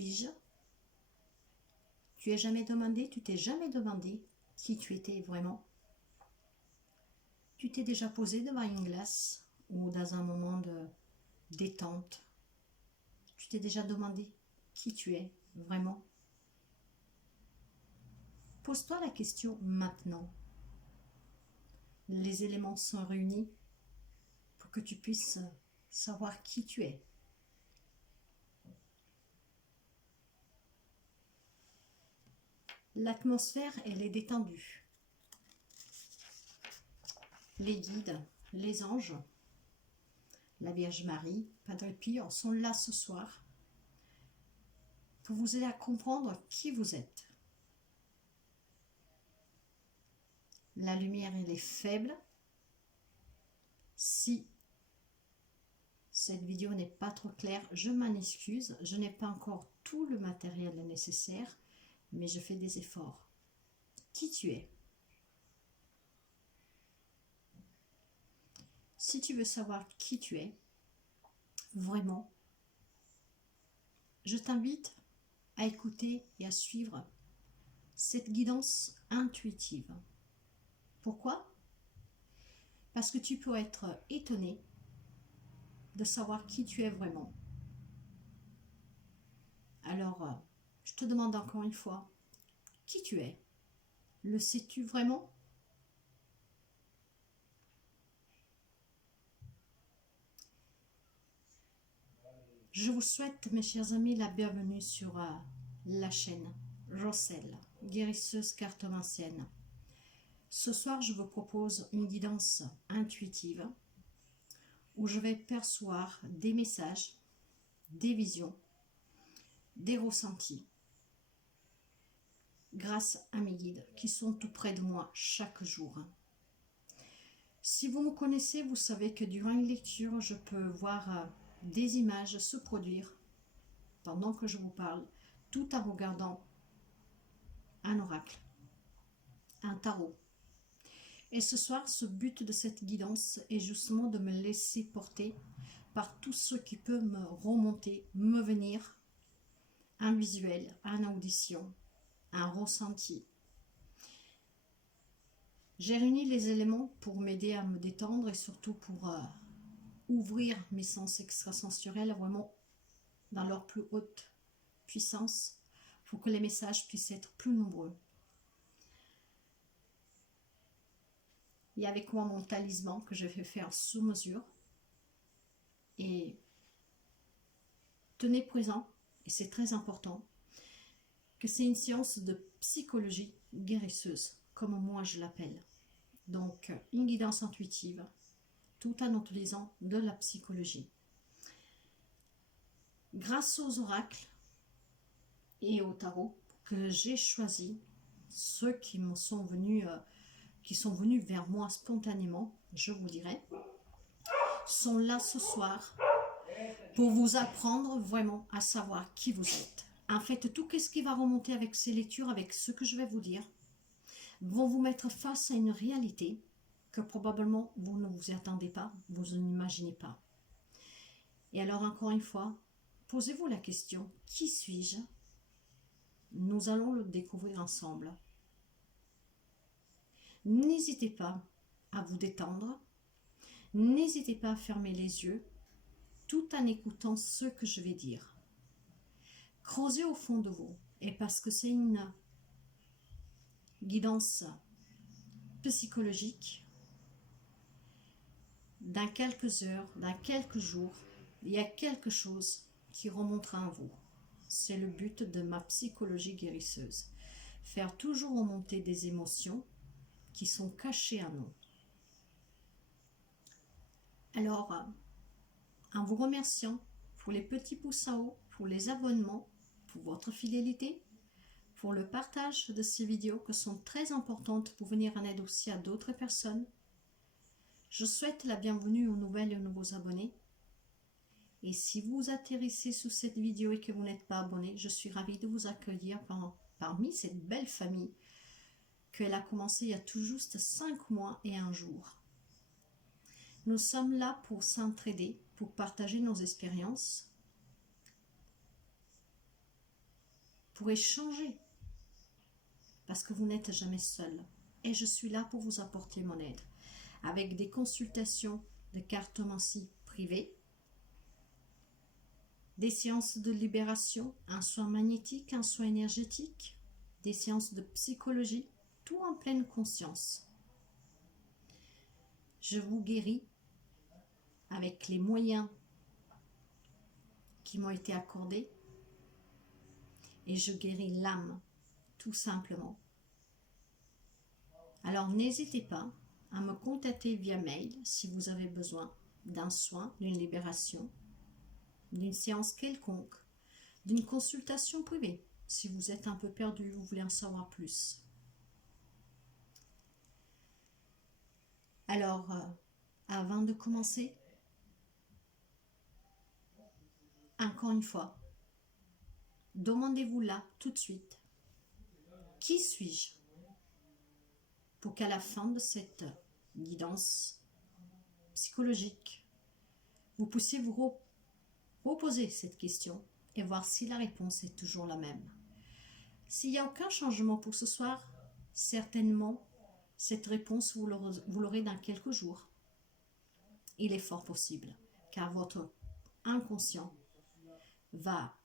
suis-je? Tu t'es jamais demandé qui tu étais vraiment? Tu t'es déjà posé devant une glace ou dans un moment de détente? Tu t'es déjà demandé qui tu es vraiment? Pose-toi la question maintenant. Les éléments sont réunis pour que tu puisses savoir qui tu es. L'atmosphère, elle est détendue. Les guides, les anges, la Vierge Marie, Padre Pio sont là ce soir pour vous aider à comprendre qui vous êtes. La lumière, elle est faible. Si cette vidéo n'est pas trop claire, je m'en excuse. Je n'ai pas encore tout le matériel nécessaire, mais je fais des efforts. Qui tu es? Si tu veux savoir qui tu es, vraiment, je t'invite à écouter et à suivre cette guidance intuitive. Pourquoi? Parce que tu peux être étonné de savoir qui tu es vraiment. Alors, je te demande encore une fois, qui tu es? Le sais-tu vraiment? Je vous souhaite, mes chers amis, la bienvenue sur la chaîne Roselle, guérisseuse cartomancienne. Ce soir, je vous propose une guidance intuitive où je vais percevoir des messages, des visions, des ressentis grâce à mes guides qui sont tout près de moi chaque jour. Si vous me connaissez, vous savez que durant une lecture, je peux voir des images se produire pendant que je vous parle, tout en regardant un oracle, un tarot. Et ce soir, ce but de cette guidance est justement de me laisser porter par tout ce qui peut me remonter, me venir, un visuel, une audition, un ressenti. J'ai réuni les éléments pour m'aider à me détendre et surtout pour ouvrir mes sens extrasensoriels vraiment dans leur plus haute puissance pour que les messages puissent être plus nombreux. Il y a avec moi mon talisman que je vais faire sous mesure. Et tenez présent, et c'est très important, que c'est une séance de psychologie guérisseuse, comme moi je l'appelle. Donc, une guidance intuitive, tout en utilisant de la psychologie. Grâce aux oracles et au tarot que j'ai choisi, ceux qui me sont venus, vers moi spontanément, je vous dirais, sont là ce soir pour vous apprendre vraiment à savoir qui vous êtes. En fait, tout ce qui va remonter avec ces lectures, avec ce que je vais vous dire, vont vous mettre face à une réalité que probablement vous ne vous y attendez pas, vous n'imaginez pas. Et alors encore une fois, posez-vous la question, qui suis-je? Nous allons le découvrir ensemble. N'hésitez pas à vous détendre, n'hésitez pas à fermer les yeux, tout en écoutant ce que je vais dire. Creusez au fond de vous, et parce que c'est une guidance psychologique, dans quelques heures, dans quelques jours, il y a quelque chose qui remontera en vous. C'est le but de ma psychologie guérisseuse. Faire toujours remonter des émotions qui sont cachées en nous. Alors, en vous remerciant pour les petits pouces en haut, pour les abonnements, pour votre fidélité, pour le partage de ces vidéos qui sont très importantes pour venir en aide aussi à d'autres personnes. Je souhaite la bienvenue aux nouvelles et aux nouveaux abonnés. Et si vous atterrissez sous cette vidéo et que vous n'êtes pas abonné, je suis ravie de vous accueillir parmi cette belle famille qu'elle a commencé il y a tout juste 5 mois et 1 jour. Nous sommes là pour s'entraider, pour partager nos expériences, pour échanger. Parce que vous n'êtes jamais seul. Et je suis là pour vous apporter mon aide. Avec des consultations de cartomancie privées, des séances de libération, un soin magnétique, un soin énergétique, des séances de psychologie, tout en pleine conscience. Je vous guéris avec les moyens qui m'ont été accordés et je guéris l'âme, tout simplement. Alors n'hésitez pas à me contacter via mail si vous avez besoin d'un soin, d'une libération, d'une séance quelconque, d'une consultation privée, si vous êtes un peu perdu, vous voulez en savoir plus. Alors, avant de commencer, encore une fois, demandez-vous là, tout de suite, qui suis-je? Pour qu'à la fin de cette guidance psychologique, vous puissiez vous reposer cette question et voir si la réponse est toujours la même. S'il n'y a aucun changement pour ce soir, certainement, cette réponse, vous l'aurez dans quelques jours. Il est fort possible, car votre inconscient va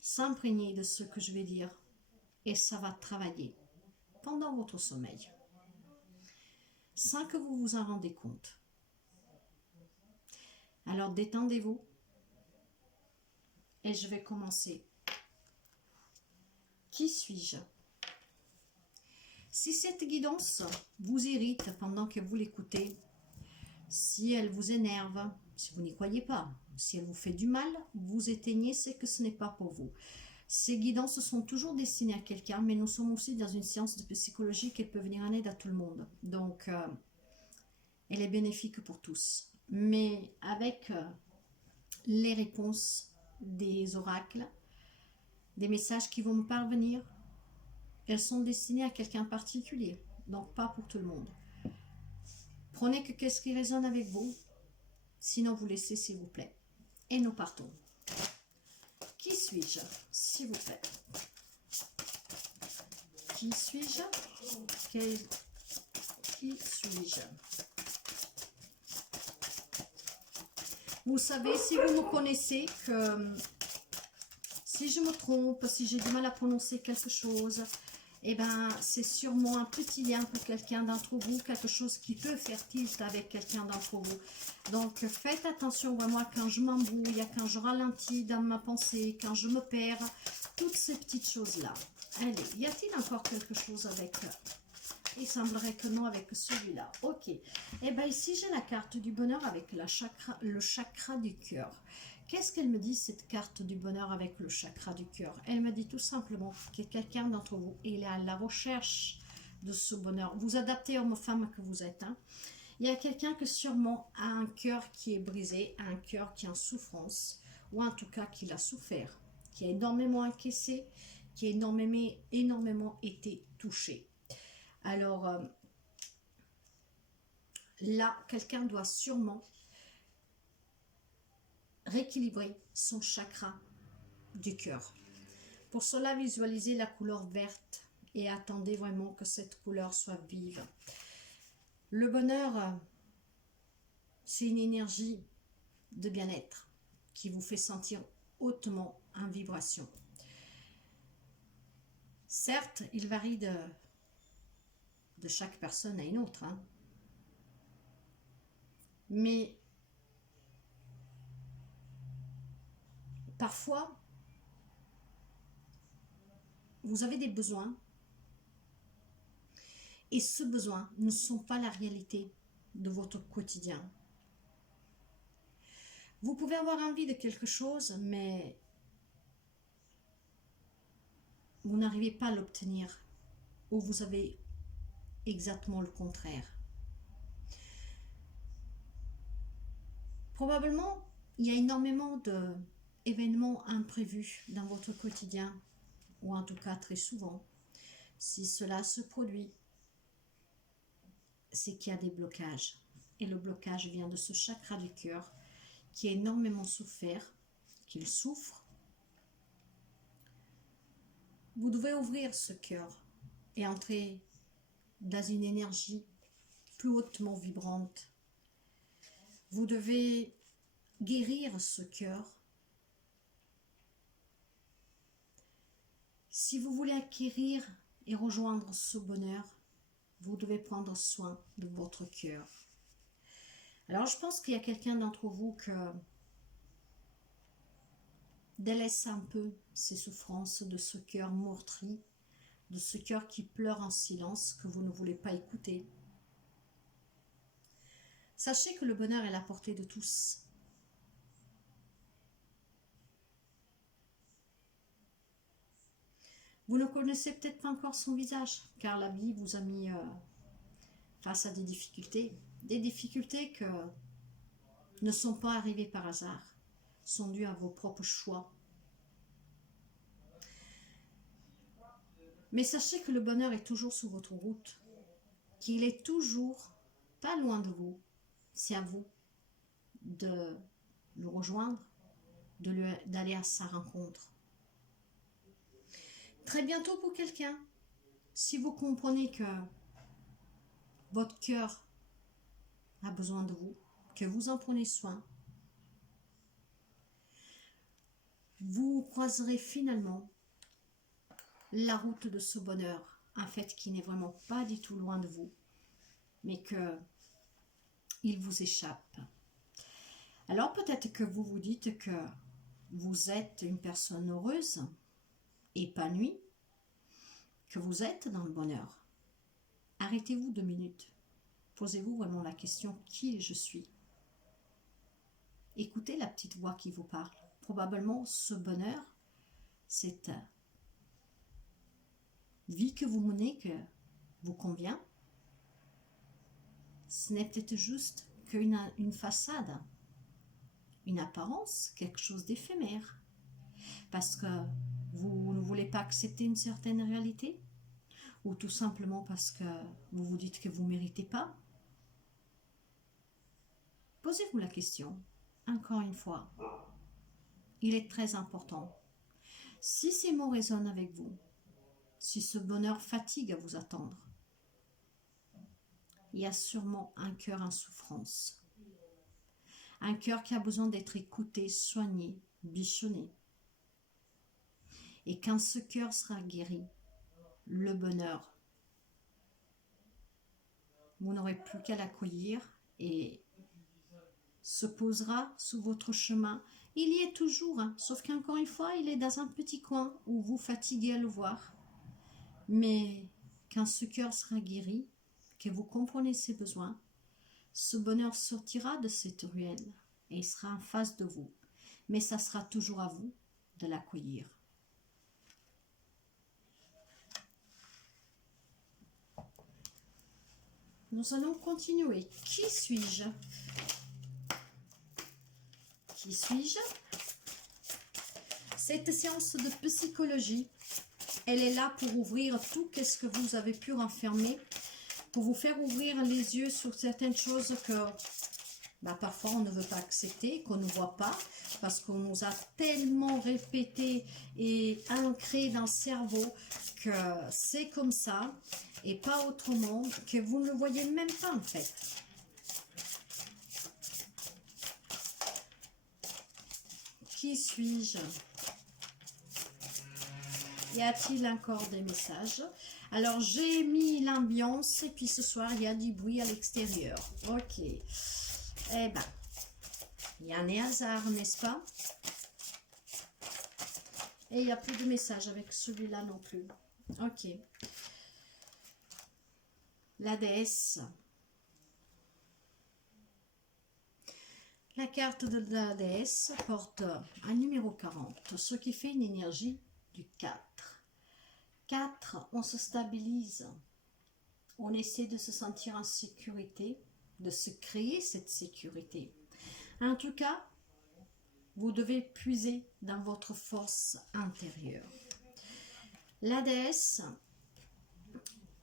s'imprégner de ce que je vais dire et ça va travailler pendant votre sommeil, sans que vous vous en rendez compte. Alors détendez-vous et je vais commencer. Qui suis-je? Si cette guidance vous irrite pendant que vous l'écoutez, si elle vous énerve, si vous n'y croyez pas, si elle vous fait du mal, vous éteignez, c'est que ce n'est pas pour vous. Ces guidances sont toujours destinées à quelqu'un, mais nous sommes aussi dans une science de psychologie qui peut venir en aide à tout le monde. Donc, elle est bénéfique pour tous. Mais avec les réponses des oracles, des messages qui vont me parvenir, elles sont destinées à quelqu'un particulier, donc pas pour tout le monde. Prenez que qu'est-ce qui résonne avec vous, sinon vous laissez s'il vous plaît. Et nous partons. Qui suis-je, s'il vous plaît? Qui suis-je? Qui suis-je? Vous savez, si vous me connaissez, que si je me trompe, si j'ai du mal à prononcer quelque chose, eh ben, c'est sûrement un petit lien pour quelqu'un d'entre vous, quelque chose qui peut faire tilt avec quelqu'un d'entre vous. Donc, faites attention à moi quand je m'embrouille, quand je ralentis dans ma pensée, quand je me perds, toutes ces petites choses-là. Allez, y a-t-il encore quelque chose avec... Il semblerait que non avec celui-là. Ok. Eh bien, ici, j'ai la carte du bonheur avec le chakra du cœur. Qu'est-ce qu'elle me dit, cette carte du bonheur avec le chakra du cœur? Elle me dit tout simplement que quelqu'un d'entre vous est à la recherche de ce bonheur. Vous adaptez homme ou femme que vous êtes. Hein. Il y a quelqu'un qui sûrement a un cœur qui est brisé, un cœur qui est en souffrance, ou en tout cas qui l'a souffert, qui a énormément encaissé, qui a énormément été touché. Alors, là, quelqu'un doit sûrement rééquilibrer son chakra du cœur. Pour cela, visualisez la couleur verte et attendez vraiment que cette couleur soit vive. Le bonheur, c'est une énergie de bien-être qui vous fait sentir hautement en vibration. Certes, il varie de chaque personne à une autre, hein. Mais parfois, vous avez des besoins et ce besoin ne sont pas la réalité de votre quotidien. Vous pouvez avoir envie de quelque chose, mais vous n'arrivez pas à l'obtenir ou vous avez exactement le contraire. Probablement, il y a énormément d'événements imprévus dans votre quotidien, ou en tout cas très souvent. Si cela se produit, c'est qu'il y a des blocages. Et le blocage vient de ce chakra du cœur qui a énormément souffert, qu'il souffre. vous devez ouvrir ce cœur et entrer dans une énergie plus hautement vibrante. Vous devez guérir ce cœur. Si vous voulez acquérir et rejoindre ce bonheur, vous devez prendre soin de votre cœur. Alors je pense qu'il y a quelqu'un d'entre vous que délaisse un peu ces souffrances de ce cœur meurtri, de ce cœur qui pleure en silence, que vous ne voulez pas écouter. Sachez que le bonheur est à la portée de tous. Vous ne connaissez peut-être pas encore son visage, car la vie vous a mis face à des difficultés que ne sont pas arrivées par hasard, sont dues à vos propres choix. Mais sachez que le bonheur est toujours sur votre route, qu'il est toujours pas loin de vous. C'est à vous de le rejoindre, d'aller à sa rencontre. Très bientôt pour quelqu'un, si vous comprenez que votre cœur a besoin de vous, que vous en prenez soin, vous croiserez finalement la route de ce bonheur, un fait qui n'est vraiment pas du tout loin de vous, mais que il vous échappe. Alors peut-être que vous vous dites que vous êtes une personne heureuse, épanouie, que vous êtes dans le bonheur. Arrêtez-vous 2 minutes. Posez-vous vraiment la question, qui je suis? Écoutez la petite voix qui vous parle. Probablement ce bonheur, cette vie que vous menez, que vous convient. Ce n'est peut-être juste qu'une façade, une apparence, quelque chose d'éphémère. Parce que vous ne voulez pas accepter une certaine réalité, ou tout simplement parce que vous vous dites que vous ne méritez pas. Posez-vous la question, encore une fois. Il est très important. Si ces mots résonnent avec vous, si ce bonheur fatigue à vous attendre, il y a sûrement un cœur en souffrance. Un cœur qui a besoin d'être écouté, soigné, bichonné. Et quand ce cœur sera guéri, le bonheur, vous n'aurez plus qu'à l'accueillir et se posera sous votre chemin. Il y est toujours, hein, sauf qu'encore une fois, il est dans un petit coin où vous fatiguez à le voir. Mais quand ce cœur sera guéri, que vous comprenez ses besoins, ce bonheur sortira de cette ruelle et sera en face de vous. Mais ça sera toujours à vous de l'accueillir. Nous allons continuer. Qui suis-je? Qui suis-je? Cette séance de psychologie, elle est là pour ouvrir tout ce que vous avez pu renfermer, pour vous faire ouvrir les yeux sur certaines choses que parfois on ne veut pas accepter, qu'on ne voit pas, parce qu'on nous a tellement répété et ancré dans le cerveau que c'est comme ça et pas autrement, que vous ne le voyez même pas en fait. Qui suis-je? Y a-t-il encore des messages? Alors j'ai mis l'ambiance et puis ce soir il y a du bruit à l'extérieur. Ok. Eh ben, il y a un hasard, n'est-ce pas? Et il n'y a plus de message avec celui-là non plus. Ok. La déesse. La carte de la déesse porte un numéro 40, ce qui fait une énergie du 4. 4, on se stabilise. On essaie de se sentir en sécurité, de se créer cette sécurité. En tout cas, vous devez puiser dans votre force intérieure. La déesse,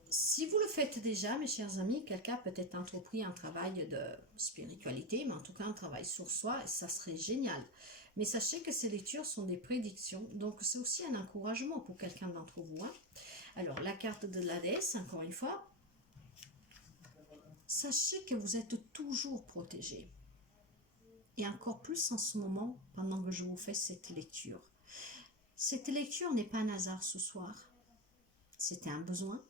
si vous le faites déjà, mes chers amis, quelqu'un a peut-être entrepris un travail de spiritualité, mais en tout cas un travail sur soi, ça serait génial. Mais sachez que ces lectures sont des prédictions, donc c'est aussi un encouragement pour quelqu'un d'entre vous. Hein. Alors, la carte de la déesse, encore une fois, sachez que vous êtes toujours protégé. Et encore plus en ce moment, pendant que je vous fais cette lecture. Cette lecture n'est pas un hasard ce soir. C'était un besoin.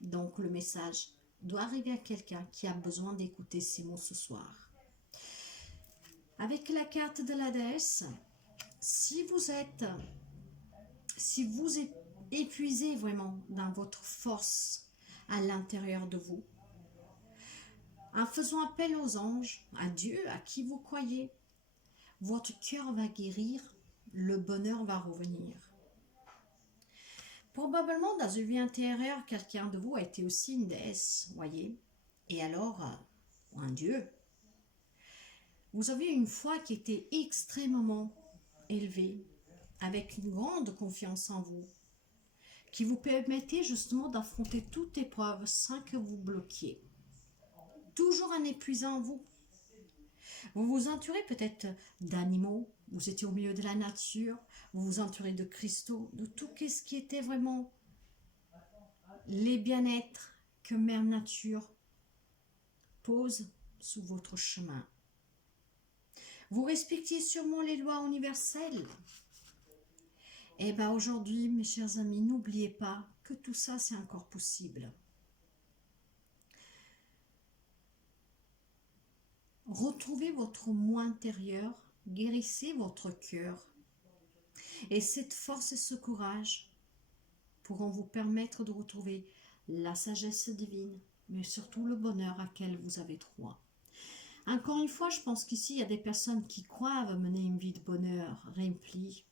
Donc le message doit arriver à quelqu'un qui a besoin d'écouter ces mots ce soir. Avec la carte de la déesse, si vous épuisez vraiment dans votre force à l'intérieur de vous, en faisant appel aux anges, à Dieu, à qui vous croyez, votre cœur va guérir, le bonheur va revenir. Probablement dans une vie intérieure, quelqu'un de vous a été aussi une déesse, voyez. Et alors, un dieu. Vous avez une foi qui était extrêmement élevée, avec une grande confiance en vous, qui vous permettait justement d'affronter toute épreuve sans que vous bloquiez. Toujours un épuisant en vous. Vous vous entourez peut-être d'animaux, vous étiez au milieu de la nature, vous vous entourez de cristaux, de tout ce qui était vraiment les bien-être que Mère Nature pose sous votre chemin. Vous respectiez sûrement les lois universelles. Et bien aujourd'hui, mes chers amis, n'oubliez pas que tout ça, c'est encore possible. Retrouvez votre moi intérieur, guérissez votre cœur. Et cette force et ce courage pourront vous permettre de retrouver la sagesse divine, mais surtout le bonheur auquel vous avez droit. Encore une fois, je pense qu'ici, il y a des personnes qui croient mener une vie de bonheur remplie.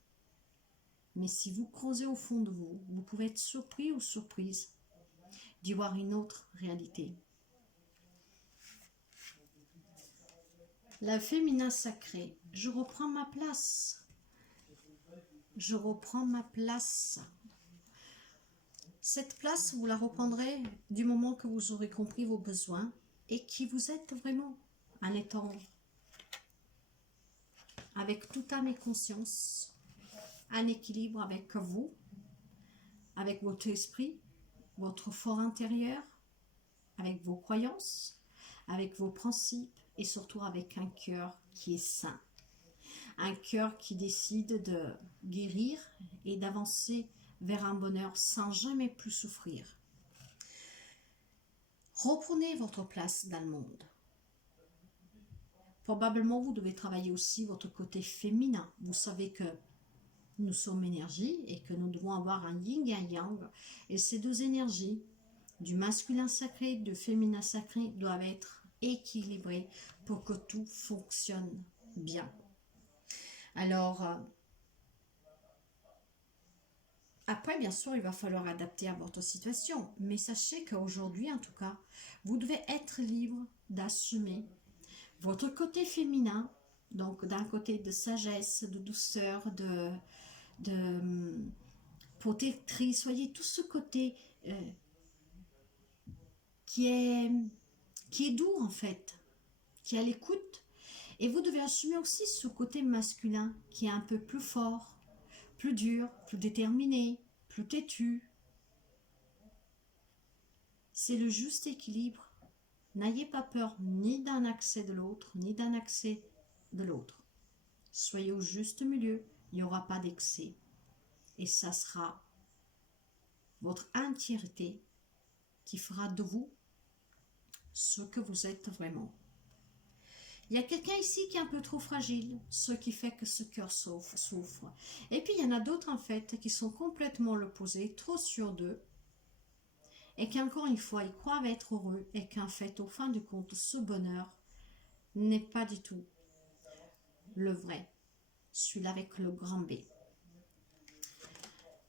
Mais si vous creusez au fond de vous, vous pouvez être surpris ou surprise d'y voir une autre réalité. La féminin sacrée, je reprends ma place. Je reprends ma place. Cette place, vous la reprendrez du moment que vous aurez compris vos besoins et qui vous êtes vraiment en étant avec toute âme et conscience, en équilibre avec vous, avec votre esprit, votre fort intérieur, avec vos croyances, avec vos principes et surtout avec un cœur qui est sain. Un cœur qui décide de guérir et d'avancer vers un bonheur sans jamais plus souffrir. Reprenez votre place dans le monde. Probablement, vous devez travailler aussi votre côté féminin. Vous savez que nous sommes énergie et que nous devons avoir un yin et un yang. Et ces deux énergies, du masculin sacré, du féminin sacré, doivent être équilibrées pour que tout fonctionne bien. Alors, après, bien sûr, il va falloir adapter à votre situation. Mais sachez qu'aujourd'hui, en tout cas, vous devez être libre d'assumer votre côté féminin, donc d'un côté de sagesse, de douceur, de protectrice, voyez, tout ce côté qui est doux en fait, qui est à l'écoute. Et vous devez assumer aussi ce côté masculin qui est un peu plus fort, plus dur, plus déterminé, plus têtu. C'est le juste équilibre. N'ayez pas peur ni d'un accès de l'autre, ni d'un accès de l'autre. Soyez au juste milieu, il n'y aura pas d'excès. Et ça sera votre entièreté qui fera de vous ce que vous êtes vraiment. Il y a quelqu'un ici qui est un peu trop fragile, ce qui fait que ce cœur souffre. Et puis il y en a d'autres en fait qui sont complètement l'opposé, trop sûrs d'eux, et qu'encore une fois, ils croient être heureux, et qu'en fait, au fin du compte, ce bonheur n'est pas du tout le vrai, celui-là avec le grand B.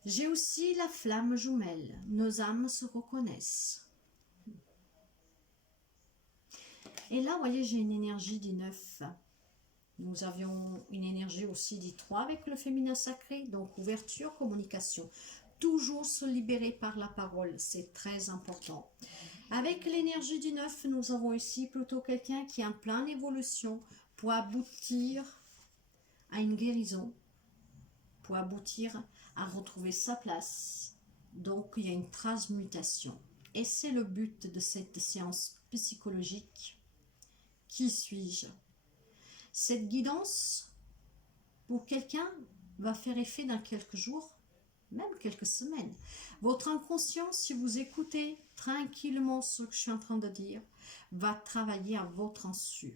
J'ai aussi la flamme jumelle, nos âmes se reconnaissent. Et là, vous voyez, j'ai une énergie d'9. Nous avions une énergie aussi d'3 avec le féminin sacré, donc ouverture, communication. toujours se libérer par la parole, c'est très important. Avec l'énergie du 9, nous avons ici plutôt quelqu'un qui est en pleine évolution pour aboutir à une guérison, pour aboutir à retrouver sa place. Donc, il y a une transmutation. Et c'est le but de cette séance psychologique. Qui suis-je? Cette guidance, pour quelqu'un, va faire effet dans quelques jours, même quelques semaines. Votre inconscient, si vous écoutez tranquillement ce que je suis en train de dire, va travailler à votre insu.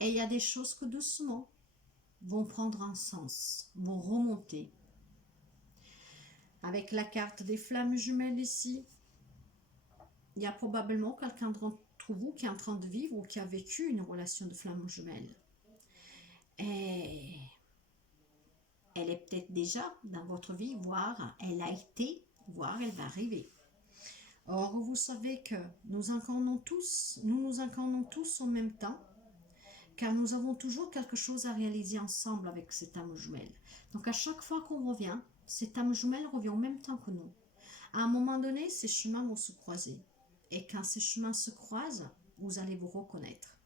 Et il y a des choses que doucement vont prendre un sens, vont remonter. Avec la carte des flammes jumelles ici, il y a probablement quelqu'un d'entre vous qui est en train de vivre ou qui a vécu une relation de flammes jumelles. Et elle est peut-être déjà dans votre vie, voire elle a été, voire elle va arriver. Or, vous savez que nous nous incarnons tous en même temps, car nous avons toujours quelque chose à réaliser ensemble avec cette âme jumelle. Donc, à chaque fois qu'on revient, cette âme jumelle revient en même temps que nous. À un moment donné, ces chemins vont se croiser. Et quand ces chemins se croisent, vous allez vous reconnaître.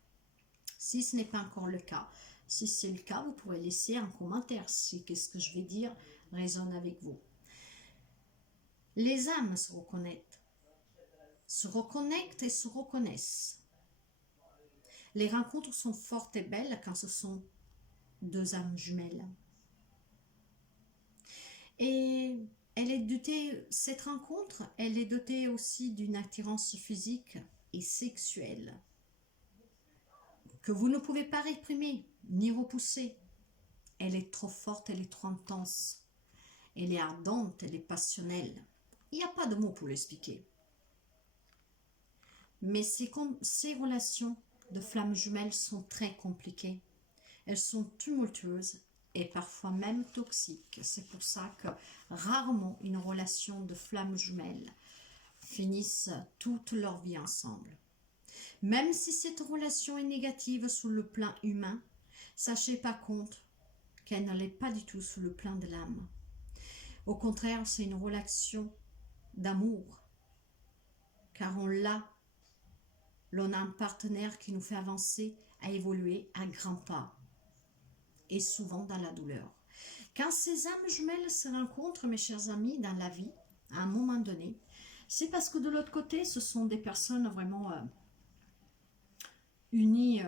Si ce n'est pas encore le cas, si c'est le cas, vous pourrez laisser un commentaire si ce que je vais dire résonne avec vous. Les âmes se reconnectent et se reconnaissent. Les rencontres sont fortes et belles quand ce sont deux âmes jumelles. Et cette rencontre, elle est dotée aussi d'une attirance physique et sexuelle que vous ne pouvez pas réprimer ni repousser. Elle est trop forte, elle est trop intense, elle est ardente, elle est passionnelle. Il n'y a pas de mots pour l'expliquer. Mais ces relations de flammes jumelles sont très compliquées. Elles sont tumultueuses et parfois même toxiques. C'est pour ça que rarement une relation de flammes jumelles finissent toute leur vie ensemble. Même si cette relation est négative sur le plan humain, sachez par contre qu'elle ne l'est pas du tout sur le plan de l'âme. Au contraire, c'est une relation d'amour, car l'on a un partenaire qui nous fait avancer, à évoluer à grands pas, et souvent dans la douleur. Quand ces âmes jumelles se rencontrent, mes chers amis, dans la vie, à un moment donné, c'est parce que de l'autre côté, ce sont des personnes vraiment unies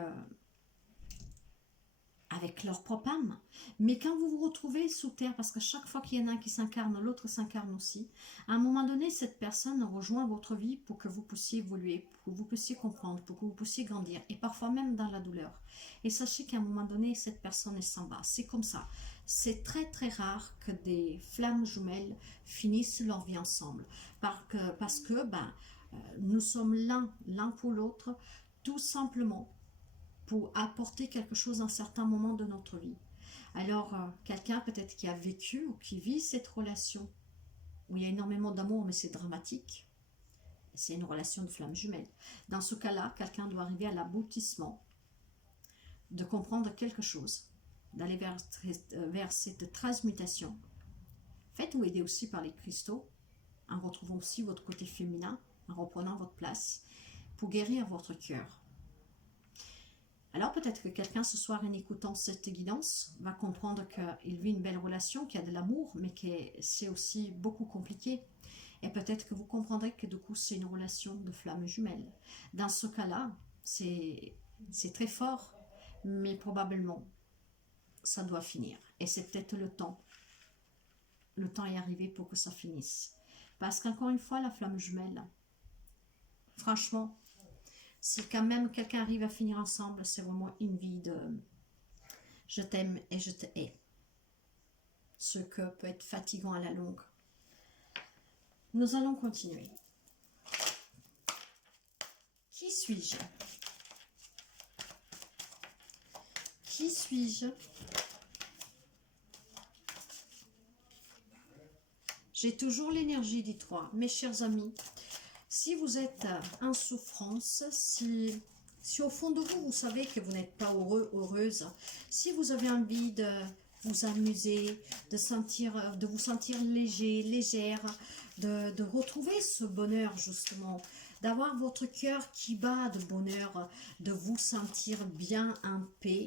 avec leur propre âme. Mais quand vous vous retrouvez sous terre, parce que chaque fois qu'il y en a un qui s'incarne, l'autre s'incarne aussi, à un moment donné, cette personne rejoint votre vie pour que vous puissiez évoluer, pour que vous puissiez comprendre, pour que vous puissiez grandir, et parfois même dans la douleur. Et sachez qu'à un moment donné, cette personne s'en va. C'est comme ça. C'est très très rare que des flammes jumelles finissent leur vie ensemble. Parce que nous sommes l'un pour l'autre, tout simplement pour apporter quelque chose à un certain moment de notre vie. Alors, quelqu'un peut-être qui a vécu ou qui vit cette relation où il y a énormément d'amour, mais c'est dramatique, c'est une relation de flammes jumelles. Dans ce cas-là, quelqu'un doit arriver à l'aboutissement de comprendre quelque chose, d'aller vers cette transmutation. Faites-vous aider aussi par les cristaux, en retrouvant aussi votre côté féminin, en reprenant votre place, pour guérir votre cœur. Alors peut-être que quelqu'un ce soir, en écoutant cette guidance, va comprendre qu'il vit une belle relation, qu'il y a de l'amour, mais que c'est aussi beaucoup compliqué. Et peut-être que vous comprendrez que du coup, c'est une relation de flammes jumelles. Dans ce cas-là, c'est très fort, mais probablement, ça doit finir. Et c'est peut-être le temps. Le temps est arrivé pour que ça finisse. Parce qu'encore une fois, la flamme jumelle, franchement, si quand même quelqu'un arrive à finir ensemble, c'est vraiment une vie de je t'aime et je te hais. Ce que peut être fatigant à la longue. Nous allons continuer. Qui suis-je? Qui suis-je? J'ai toujours l'énergie du 3. Mes chers amis, si vous êtes en souffrance, si au fond de vous, vous savez que vous n'êtes pas heureux, heureuse, si vous avez envie vous amuser, de vous sentir léger, légère, de retrouver ce bonheur justement, d'avoir votre cœur qui bat de bonheur, de vous sentir bien en paix.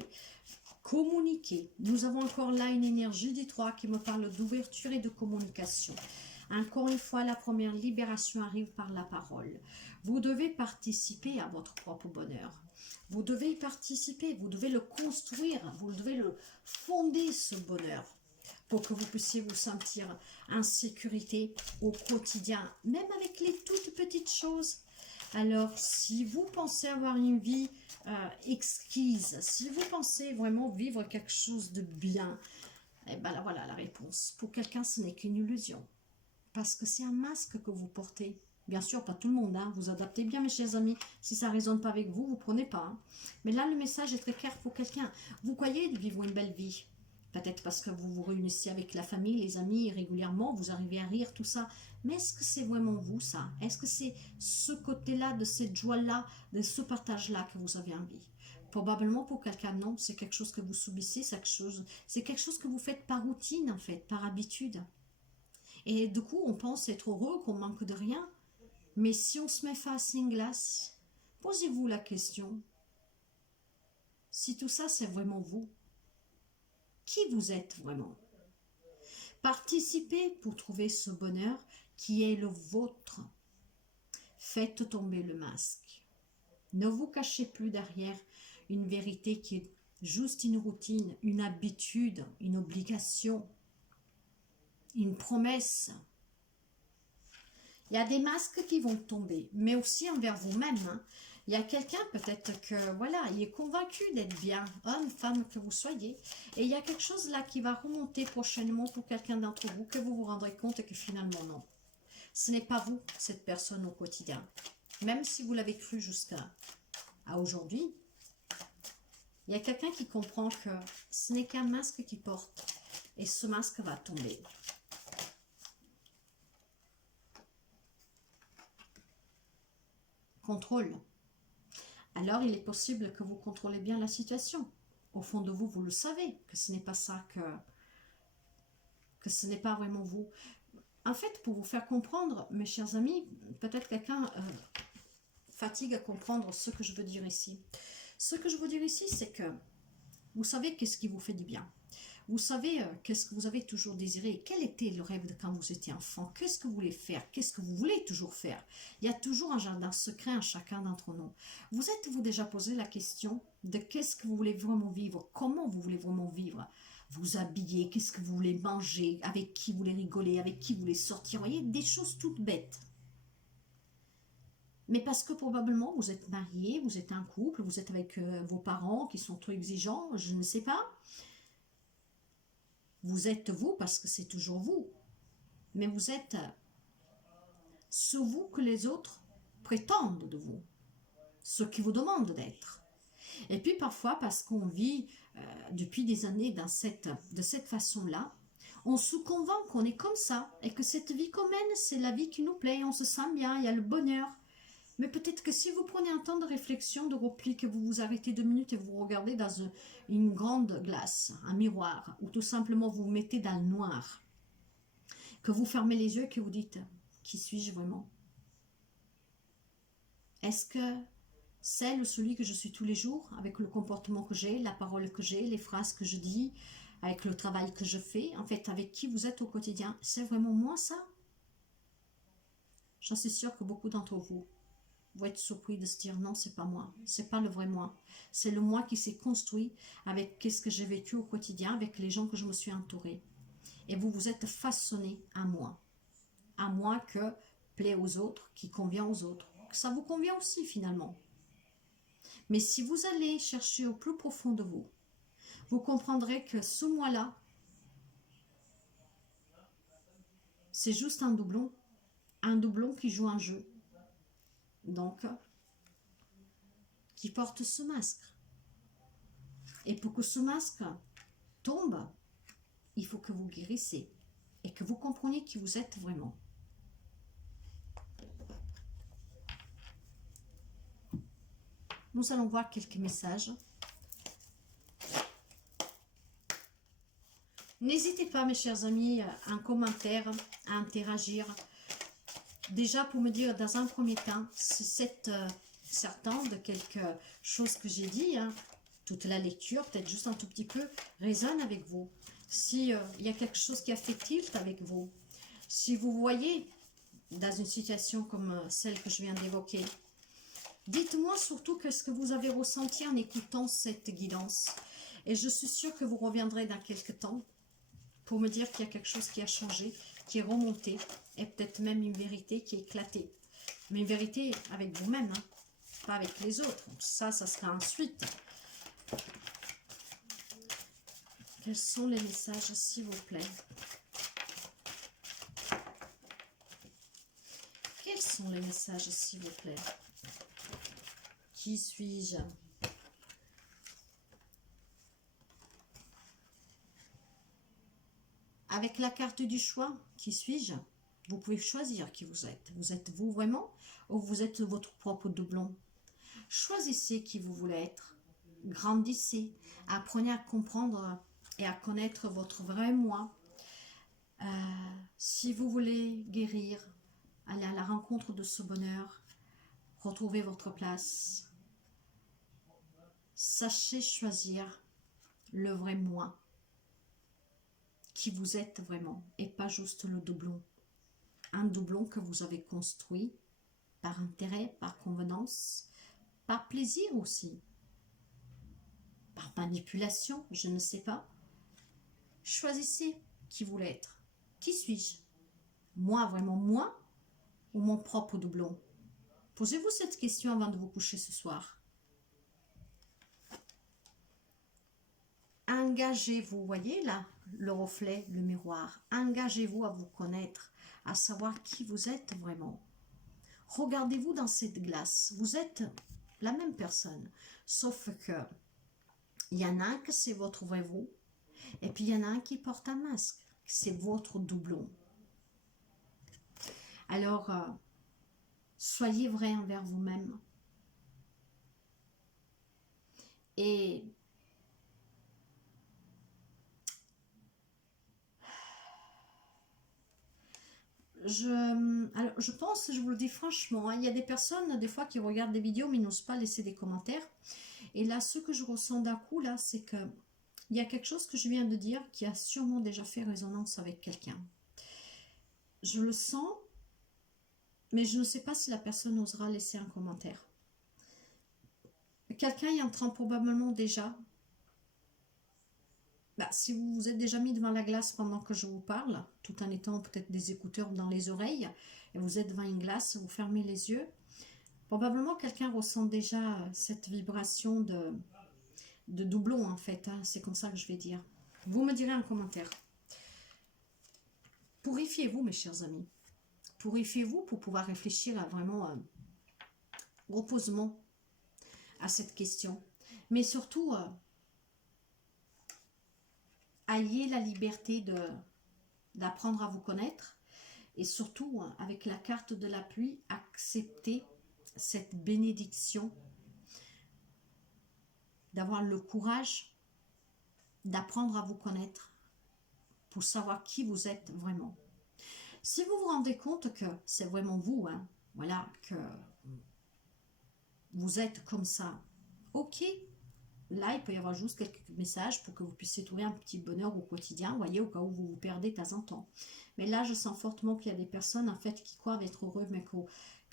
Communiquer. Nous avons encore là une énergie du 3 qui me parle d'ouverture et de communication. Encore une fois, la première libération arrive par la parole. Vous devez participer à votre propre bonheur. Vous devez y participer, vous devez le construire, vous devez le fonder ce bonheur pour que vous puissiez vous sentir en sécurité au quotidien, même avec les toutes petites choses. Alors, si vous pensez avoir une vie exquise, si vous pensez vraiment vivre quelque chose de bien, eh ben là, voilà la réponse. Pour quelqu'un, ce n'est qu'une illusion. Parce que c'est un masque que vous portez. Bien sûr, pas tout le monde, hein. Vous adaptez bien, mes chers amis. Si ça ne résonne pas avec vous, vous ne prenez pas. Hein. Mais là, le message est très clair pour quelqu'un. Vous croyez vivre une belle vie. Peut-être parce que vous vous réunissez avec la famille, les amis régulièrement, vous arrivez à rire, tout ça. Mais est-ce que c'est vraiment vous, ça? Est-ce que c'est ce côté-là, de cette joie-là, de ce partage-là que vous avez envie? Probablement pour quelqu'un, non. C'est quelque chose que vous subissez, c'est quelque chose que vous faites par routine, en fait, par habitude. Et du coup, on pense être heureux, qu'on manque de rien. Mais si on se met face à une glace, posez-vous la question. Si tout ça, c'est vraiment vous, qui vous êtes vraiment? Participez pour trouver ce bonheur qui est le vôtre. Faites tomber le masque. Ne vous cachez plus derrière une vérité qui est juste une routine, une habitude, une obligation, une promesse. Il y a des masques qui vont tomber, mais aussi envers vous-même. Hein. Il y a quelqu'un peut-être que, voilà, il est convaincu d'être bien, homme, femme que vous soyez. Et il y a quelque chose là qui va remonter prochainement pour quelqu'un d'entre vous, que vous vous rendrez compte que finalement non. Ce n'est pas vous, cette personne au quotidien. Même si vous l'avez cru jusqu'à aujourd'hui, il y a quelqu'un qui comprend que ce n'est qu'un masque qu'il porte. Et ce masque va tomber. Contrôle. Alors il est possible que vous contrôlez bien la situation. Au fond de vous, vous le savez, que ce n'est pas ça, que ce n'est pas vraiment vous. En fait, pour vous faire comprendre, mes chers amis, peut-être quelqu'un fatigue à comprendre ce que je veux dire ici. Ce que je veux dire ici, c'est que vous savez qu'est-ce qui vous fait du bien. Vous savez qu'est-ce que vous avez toujours désiré. Quel était le rêve de quand vous étiez enfant? Qu'est-ce que vous voulez faire? Qu'est-ce que vous voulez toujours faire? Il y a toujours un jardin secret en chacun d'entre nous. Vous êtes-vous déjà posé la question de qu'est-ce que vous voulez vraiment vivre? Comment vous voulez vraiment vivre? Vous habiller? Qu'est-ce que vous voulez manger? Avec qui vous voulez rigoler? Avec qui vous voulez sortir? Vous voyez, des choses toutes bêtes. Mais parce que probablement vous êtes marié, vous êtes un couple, vous êtes avec vos parents qui sont trop exigeants, je ne sais pas. Vous êtes vous parce que c'est toujours vous. Mais vous êtes ce vous que les autres prétendent de vous. Ce qui vous demandent d'être. Et puis parfois parce qu'on vit depuis des années de cette façon-là, on se convainc qu'on est comme ça et que cette vie qu'on mène, c'est la vie qui nous plaît, on se sent bien, il y a le bonheur. Mais peut-être que si vous prenez un temps de réflexion, de repli, que vous vous arrêtez 2 minutes et vous regardez dans une grande glace, un miroir, ou tout simplement vous vous mettez dans le noir, que vous fermez les yeux et que vous dites « Qui suis-je vraiment ?» Est-ce que c'est celui que je suis tous les jours, avec le comportement que j'ai, la parole que j'ai, les phrases que je dis, avec le travail que je fais, en fait, avec qui vous êtes au quotidien, c'est vraiment moi ça? J'en suis sûre que beaucoup d'entre vous vont être surpris de se dire non, c'est pas moi, c'est pas le vrai moi, c'est le moi qui s'est construit avec qu'est-ce que j'ai vécu au quotidien, avec les gens que je me suis entourée. Et vous vous êtes façonné à moi que plaît aux autres, qui convient aux autres, que ça vous convient aussi finalement. Mais si vous allez chercher au plus profond de vous, vous comprendrez que ce moi-là, c'est juste un doublon qui joue un jeu. Donc, qui porte ce masque. Et pour que ce masque tombe, il faut que vous guérissez et que vous compreniez qui vous êtes vraiment. Nous allons voir quelques messages. N'hésitez pas, mes chers amis, en commentaire, à interagir. Déjà, pour me dire, dans un premier temps, si c'est certain de quelque chose que j'ai dit, hein, toute la lecture, peut-être juste un tout petit peu, résonne avec vous. Si il y a quelque chose qui a fait tilt avec vous, si vous voyez dans une situation comme celle que je viens d'évoquer, dites-moi surtout ce que vous avez ressenti en écoutant cette guidance. Et je suis sûre que vous reviendrez dans quelques temps pour me dire qu'il y a quelque chose qui a changé, qui est remonté, et peut-être même une vérité qui est éclatée. Mais une vérité avec vous-même, hein, pas avec les autres. Ça sera ensuite. Quels sont les messages, s'il vous plaît? Quels sont les messages, s'il vous plaît? Qui suis-je? Avec la carte du choix, qui suis-je? Vous pouvez choisir qui vous êtes. Vous êtes vous vraiment ou vous êtes votre propre doublon? Choisissez qui vous voulez être. Grandissez. Apprenez à comprendre et à connaître votre vrai moi. Si vous voulez guérir, allez à la rencontre de ce bonheur. Retrouvez votre place. Sachez choisir le vrai moi. Qui vous êtes vraiment et pas juste le doublon. Un doublon que vous avez construit par intérêt, par convenance, par plaisir aussi, par manipulation, je ne sais pas. Choisissez qui vous voulez être. Qui suis-je? Moi, vraiment moi, ou mon propre doublon? Posez-vous cette question avant de vous coucher ce soir. Engagez-vous, voyez là, le reflet, le miroir. Engagez-vous à vous connaître, à savoir qui vous êtes vraiment. Regardez-vous dans cette glace. Vous êtes la même personne, sauf que il y en a un que c'est votre vrai vous, et puis il y en a un qui porte un masque, c'est votre doublon. Alors, soyez vrai envers vous-même. Et je pense, je vous le dis franchement, hein, il y a des personnes, des fois, qui regardent des vidéos, mais n'osent pas laisser des commentaires. Et là, ce que je ressens d'un coup, là, c'est que il y a quelque chose que je viens de dire qui a sûrement déjà fait résonance avec quelqu'un. Je le sens, mais je ne sais pas si la personne osera laisser un commentaire. Quelqu'un y entend probablement déjà. Si vous vous êtes déjà mis devant la glace pendant que je vous parle, tout en étant peut-être des écouteurs dans les oreilles, et vous êtes devant une glace, vous fermez les yeux, probablement quelqu'un ressent déjà cette vibration de doublon en fait, hein, c'est comme ça que je vais dire. Vous me direz en commentaire. Purifiez-vous mes chers amis. Purifiez-vous pour pouvoir réfléchir à vraiment reposement à cette question. Mais surtout, ayez la liberté d'apprendre à vous connaître. Et surtout, avec la carte de la pluie, acceptez cette bénédiction d'avoir le courage d'apprendre à vous connaître pour savoir qui vous êtes vraiment. Si vous vous rendez compte que c'est vraiment vous, hein, voilà, que vous êtes comme ça, ok, là il peut y avoir juste quelques messages pour que vous puissiez trouver un petit bonheur au quotidien, voyez, au cas où vous vous perdez de temps en temps. Mais là je sens fortement qu'il y a des personnes en fait qui croient être heureux, mais que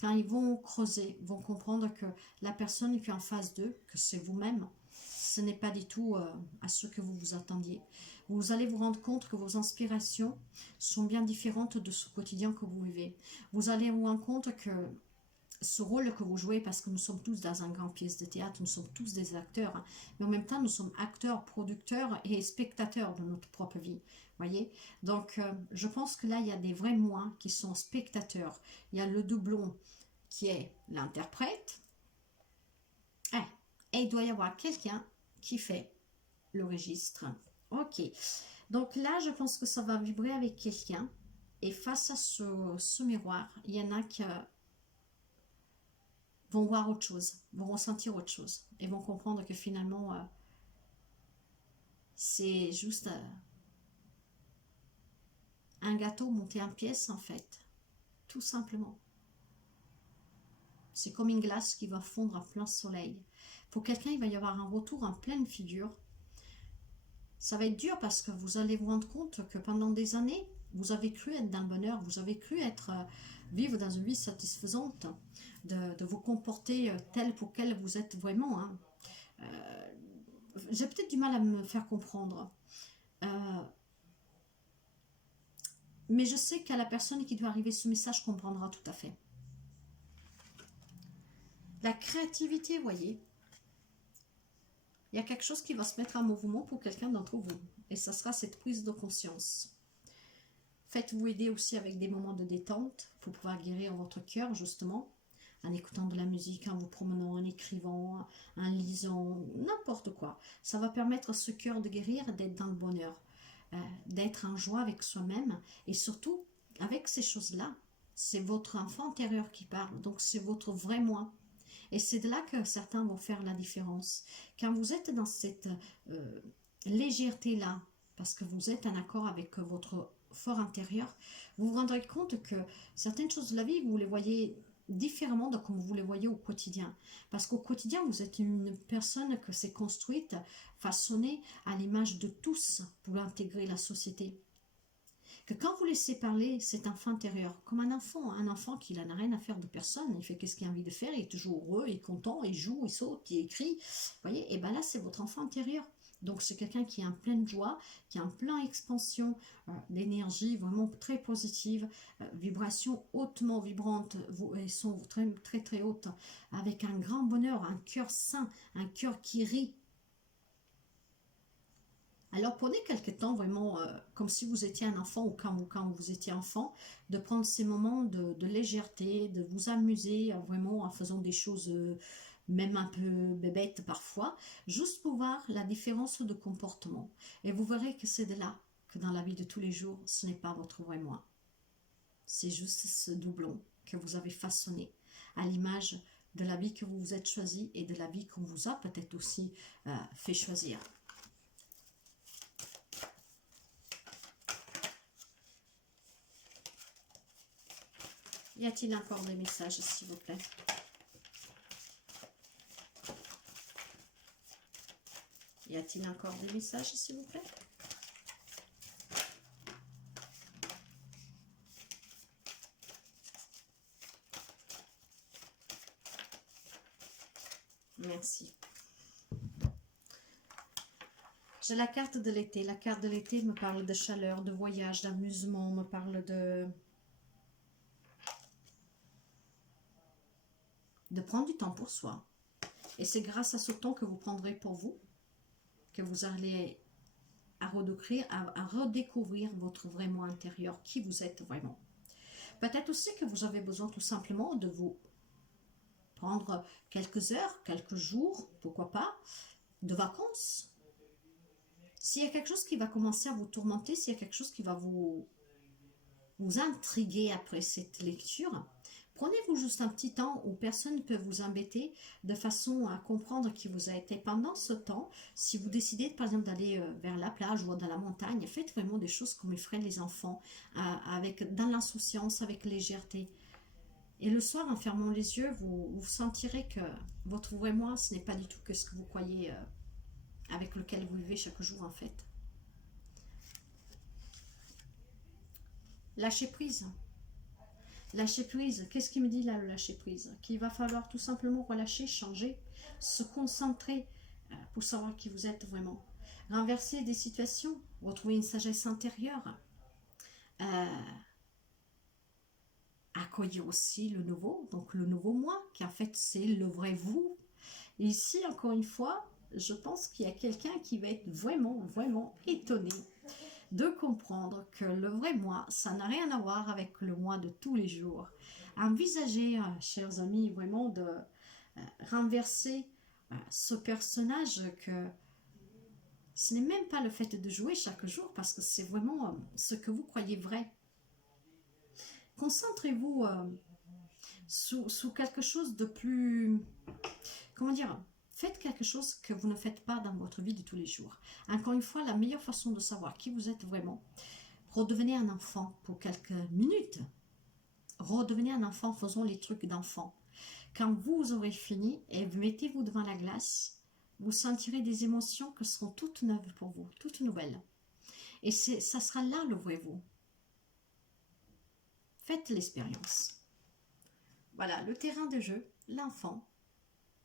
quand ils vont creuser, vont comprendre que la personne qui est en face d'eux, que c'est vous-même, ce n'est pas du tout à ce que vous vous attendiez. Vous allez vous rendre compte que vos inspirations sont bien différentes de ce quotidien que vous vivez. Vous allez vous rendre compte que ce rôle que vous jouez, parce que nous sommes tous dans un grand pièce de théâtre, nous sommes tous des acteurs, hein, mais en même temps nous sommes acteurs, producteurs et spectateurs de notre propre vie, voyez. Donc je pense que là il y a des vrais moi qui sont spectateurs. Il y a le doublon qui est l'interprète, et il doit y avoir quelqu'un qui fait le registre. Ok, donc là je pense que ça va vibrer avec quelqu'un, et face à ce miroir, il y en a qui vont voir autre chose, vont ressentir autre chose, et vont comprendre que finalement c'est juste un gâteau monté en pièces en fait, tout simplement. C'est comme une glace qui va fondre à plein soleil. Pour quelqu'un, il va y avoir un retour en pleine figure. Ça va être dur parce que vous allez vous rendre compte que pendant des années, vous avez cru être dans le bonheur, vous avez cru être vivre dans une vie satisfaisante, de vous comporter tel pour quel vous êtes vraiment. Hein. J'ai peut-être du mal à me faire comprendre. Mais je sais qu'à la personne qui doit arriver ce message comprendra tout à fait. La créativité, vous voyez, il y a quelque chose qui va se mettre en mouvement pour quelqu'un d'entre vous. Et ça sera cette prise de conscience. Faites-vous aider aussi avec des moments de détente pour pouvoir guérir votre cœur, justement, en écoutant de la musique, en vous promenant, en écrivant, en lisant, n'importe quoi. Ça va permettre à ce cœur de guérir, d'être dans le bonheur, d'être en joie avec soi-même et surtout, avec ces choses-là, c'est votre enfant intérieur qui parle, donc c'est votre vrai moi. Et c'est de là que certains vont faire la différence. Quand vous êtes dans cette légèreté-là, parce que vous êtes en accord avec votre fort intérieur, vous vous rendrez compte que certaines choses de la vie, vous les voyez différemment de comme vous les voyez au quotidien. Parce qu'au quotidien, vous êtes une personne que s'est construite, façonnée à l'image de tous pour intégrer la société. Que quand vous laissez parler cet enfant intérieur, comme un enfant qui n'a rien à faire de personne, il fait qu'est-ce qu'il a envie de faire, il est toujours heureux, il est content, il joue, il saute, il écrit, vous voyez, et bien là c'est votre enfant intérieur. Donc c'est quelqu'un qui est en pleine joie, qui est en pleine expansion d'énergie vraiment très positive, vibration hautement vibrante, et sont très très très hautes, avec un grand bonheur, un cœur sain, un cœur qui rit. Alors prenez quelques temps vraiment, comme si vous étiez un enfant ou quand vous étiez enfant, de prendre ces moments de légèreté, de vous amuser vraiment en faisant des choses même un peu bébêtes parfois, juste pour voir la différence de comportement. Et vous verrez que c'est de là que dans la vie de tous les jours, ce n'est pas votre vrai moi. C'est juste ce doublon que vous avez façonné à l'image de la vie que vous vous êtes choisi et de la vie qu'on vous a peut-être aussi fait choisir. Y a-t-il encore des messages, s'il vous plaît? Y a-t-il encore des messages, s'il vous plaît? Merci. J'ai la carte de l'été. La carte de l'été me parle de chaleur, de voyage, d'amusement, me parle de prendre du temps pour soi. Et c'est grâce à ce temps que vous prendrez pour vous que vous allez à redécouvrir votre vrai moi intérieur, qui vous êtes vraiment. Peut-être aussi que vous avez besoin tout simplement de vous prendre quelques heures, quelques jours, pourquoi pas, de vacances. S'il y a quelque chose qui va commencer à vous tourmenter, s'il y a quelque chose qui va vous intriguer après cette lecture, prenez-vous juste un petit temps où personne ne peut vous embêter de façon à comprendre qui vous a été. Pendant ce temps, si vous décidez par exemple d'aller vers la plage ou dans la montagne, faites vraiment des choses comme ils feraient les enfants, dans l'insouciance, avec légèreté. Et le soir, en fermant les yeux, vous sentirez que votre vrai moi, ce n'est pas du tout que ce que vous croyez avec lequel vous vivez chaque jour en fait. Lâcher prise. Lâcher prise, qu'est-ce qu'il me dit là, le lâcher prise? Qu'il va falloir tout simplement relâcher, changer, se concentrer pour savoir qui vous êtes vraiment. Renverser des situations, retrouver une sagesse intérieure. Accueillir aussi le nouveau, donc le nouveau moi, qui en fait c'est le vrai vous. Et ici, encore une fois, je pense qu'il y a quelqu'un qui va être vraiment, vraiment étonné de comprendre que le vrai moi, ça n'a rien à voir avec le moi de tous les jours. Envisagez, chers amis, vraiment de renverser ce personnage que ce n'est même pas le fait de jouer chaque jour parce que c'est vraiment ce que vous croyez vrai. Concentrez-vous sous quelque chose de plus... Comment dire? Faites quelque chose que vous ne faites pas dans votre vie de tous les jours. Encore une fois, la meilleure façon de savoir qui vous êtes vraiment, redevenez un enfant pour quelques minutes. Redevenez un enfant, faisons les trucs d'enfant. Quand vous aurez fini et mettez-vous devant la glace, vous sentirez des émotions qui seront toutes neuves pour vous, toutes nouvelles. Et ça sera là le vrai vous. Faites l'expérience. Voilà, le terrain de jeu, l'enfant.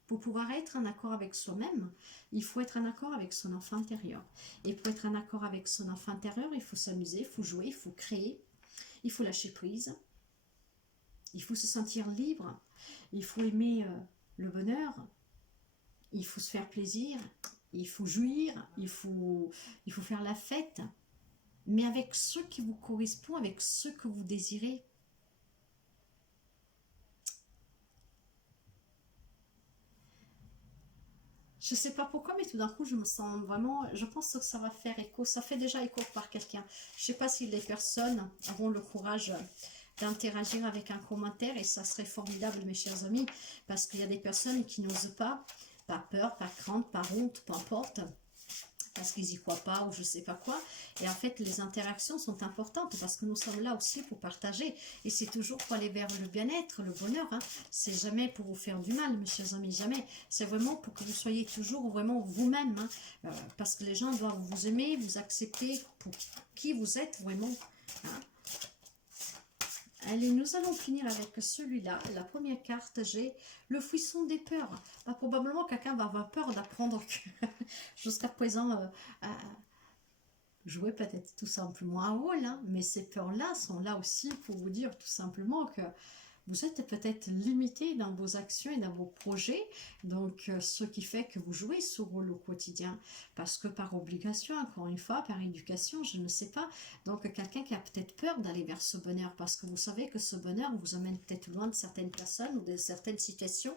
Pour pouvoir être en accord avec soi-même, il faut être en accord avec son enfant intérieur. Et pour être en accord avec son enfant intérieur, il faut s'amuser, il faut jouer, il faut créer, il faut lâcher prise, il faut se sentir libre, il faut aimer le bonheur, il faut se faire plaisir, il faut jouir, il faut faire la fête, mais avec ce qui vous correspond, avec ce que vous désirez. Je ne sais pas pourquoi, mais tout d'un coup, je me sens vraiment... Je pense que ça va faire écho. Ça fait déjà écho par quelqu'un. Je ne sais pas si les personnes auront le courage d'interagir avec un commentaire. Et ça serait formidable, mes chers amis. Parce qu'il y a des personnes qui n'osent pas. Par peur, par crainte, par honte, peu importe. Parce qu'ils n'y croient pas ou je ne sais pas quoi. Et en fait, les interactions sont importantes parce que nous sommes là aussi pour partager. Et c'est toujours pour aller vers le bien-être, le bonheur. Hein. C'est jamais pour vous faire du mal, mes chers amis, jamais. C'est vraiment pour que vous soyez toujours vraiment vous-même. Hein. Parce que les gens doivent vous aimer, vous accepter pour qui vous êtes vraiment. Hein. Allez, nous allons finir avec celui-là. La première carte, j'ai le frisson des peurs. Bah, probablement, quelqu'un va avoir peur d'apprendre que jusqu'à présent, jouer peut-être tout simplement un rôle. Hein, mais ces peurs-là sont là aussi pour vous dire tout simplement que vous êtes peut-être limité dans vos actions et dans vos projets, donc ce qui fait que vous jouez ce rôle au quotidien, parce que par obligation, encore une fois, par éducation, je ne sais pas, donc quelqu'un qui a peut-être peur d'aller vers ce bonheur, parce que vous savez que ce bonheur vous amène peut-être loin de certaines personnes ou de certaines situations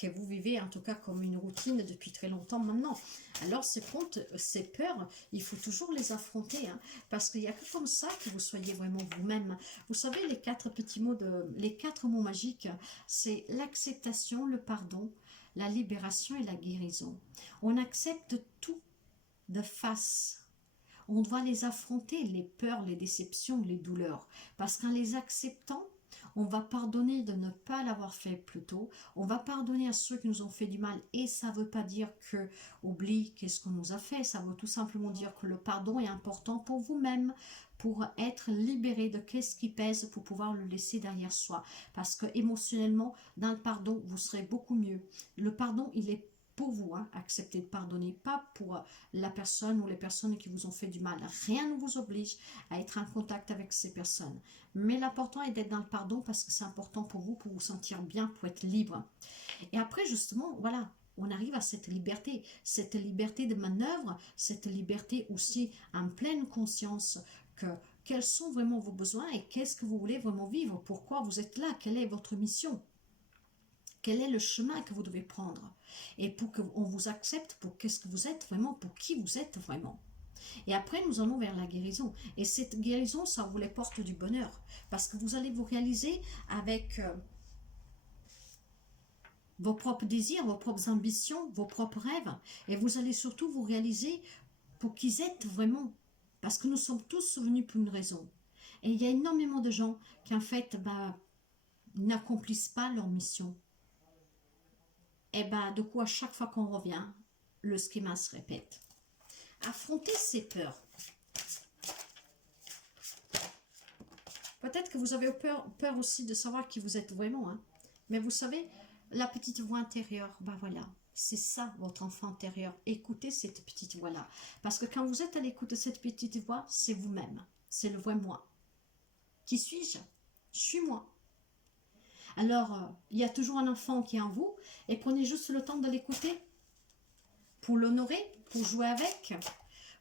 que vous vivez en tout cas comme une routine depuis très longtemps maintenant. Alors ces comptes, ces peurs, il faut toujours les affronter, hein, parce qu'il n'y a que comme ça que vous soyez vraiment vous-même. Vous savez, les quatre petits mots, les quatre mots magiques, c'est l'acceptation, le pardon, la libération et la guérison. On accepte tout de face. On doit les affronter, les peurs, les déceptions, les douleurs, parce qu'en les acceptant, on va pardonner de ne pas l'avoir fait plus tôt. On va pardonner à ceux qui nous ont fait du mal. Et ça ne veut pas dire que oublie qu'est-ce qu'on nous a fait. Ça veut tout simplement dire que le pardon est important pour vous-même, pour être libéré de qu'est-ce qui pèse, pour pouvoir le laisser derrière soi. Parce que émotionnellement, dans le pardon, vous serez beaucoup mieux. Le pardon, il est pour vous, hein, accepter de pardonner, pas pour la personne ou les personnes qui vous ont fait du mal. Rien ne vous oblige à être en contact avec ces personnes. Mais l'important est d'être dans le pardon parce que c'est important pour vous sentir bien, pour être libre. Et après, justement, voilà, on arrive à cette liberté de manœuvre, cette liberté aussi en pleine conscience que quels sont vraiment vos besoins et qu'est-ce que vous voulez vraiment vivre, pourquoi vous êtes là, quelle est votre mission. Quel est le chemin que vous devez prendre? Et pour qu'on vous accepte pour qu'est-ce que vous êtes vraiment, pour qui vous êtes vraiment. Et après, nous allons vers la guérison. Et cette guérison, ça vous les porte du bonheur. Parce que vous allez vous réaliser avec vos propres désirs, vos propres ambitions, vos propres rêves. Et vous allez surtout vous réaliser pour qui vous êtes vraiment. Parce que nous sommes tous venus pour une raison. Et il y a énormément de gens qui, en fait, n'accomplissent pas leur mission. Et de quoi à chaque fois qu'on revient, le schéma se répète. Affrontez ces peurs. Peut-être que vous avez peur aussi de savoir qui vous êtes vraiment. Hein. Mais vous savez, la petite voix intérieure, voilà, c'est ça votre enfant intérieur. Écoutez cette petite voix-là. Parce que quand vous êtes à l'écoute de cette petite voix, c'est vous-même. C'est le vrai moi. Qui suis-je? Je suis moi. Alors, il y a toujours un enfant qui est en vous et prenez juste le temps de l'écouter pour l'honorer, pour jouer avec,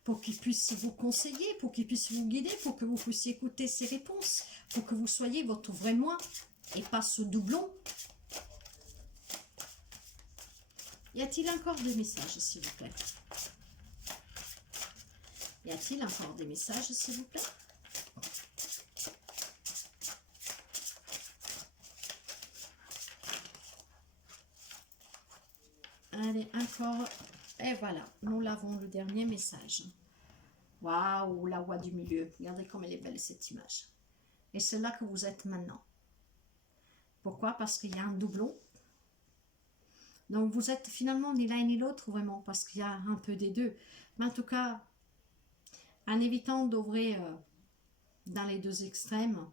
pour qu'il puisse vous conseiller, pour qu'il puisse vous guider, pour que vous puissiez écouter ses réponses, pour que vous soyez votre vrai moi et pas ce doublon. Y a-t-il encore des messages, s'il vous plaît? Y a-t-il encore des messages, s'il vous plaît? Allez, encore. Et voilà, nous l'avons, le dernier message. Waouh, la voie du milieu. Regardez comme elle est belle cette image. Et c'est là que vous êtes maintenant. Pourquoi? Parce qu'il y a un doublon. Donc vous êtes finalement ni l'un ni l'autre vraiment, parce qu'il y a un peu des deux. Mais en tout cas, en évitant d'ouvrir dans les deux extrêmes,